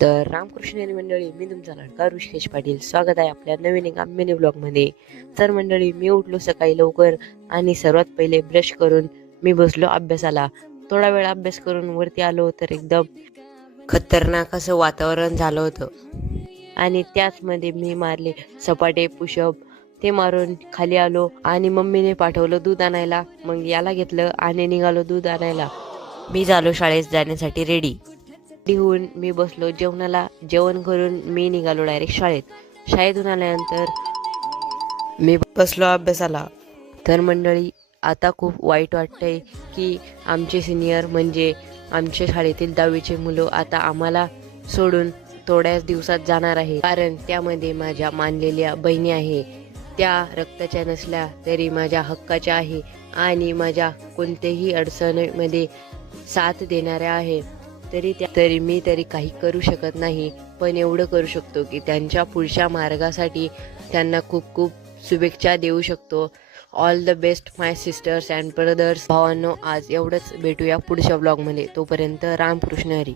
तर रामकृष्ण हरी मंडळी, मी तुमचा लाडका ऋषिकेश पाटील. स्वागत आहे आपल्या नवीन एका मिनी ब्लॉगमध्ये. तर मंडळी, मी उठलो सकाळी लवकर आणि सर्वात पहिले ब्रश करून मी बसलो अभ्यासाला. थोडा वेळ अभ्यास करून वरती आलो तर एकदम खतरनाक असं वातावरण झालं होतं आणि त्याचमध्ये मी मारले सपाटे पुशअप. ते मारून खाली आलो आणि मम्मीने पाठवलं दूध आणायला. मग याला घेतलं आणि निघालो दूध आणायला. मी झालो शाळेत जाण्यासाठी रेडी होऊन मी बसलो जेवणाला. जेवण करून मी निघालो डायरेक्ट शाळेतून आल्यानंतर मी बसलो अभ्यासाला. तर मंडळी, आता खूप वाईट वाटतंय की आमचे सिनियर म्हणजे आमच्या शाळेतील 10वीचे मुलं आता आम्हाला सोडून थोड्याच दिवसात जाणार आहे. कारण त्यामध्ये माझ्या मानलेल्या बहिणी आहे. त्या रक्ताच्या नसल्या तरी माझ्या हक्काच्या आहे आणि माझ्या कोणत्याही अडचणीमध्ये साथ देणाऱ्या आहे. तरी मी काही करू शकत नाही, पण एवढं करू शकतो की त्यांच्या पुढच्या मार्गासाठी त्यांना खूप खूप शुभेच्छा देऊ शकतो. All the best my sisters and brothers. भावांनो, आज एवढंच. भेटूया पुढच्या ब्लॉगमध्ये. तोपर्यंत रामकृष्ण हरी.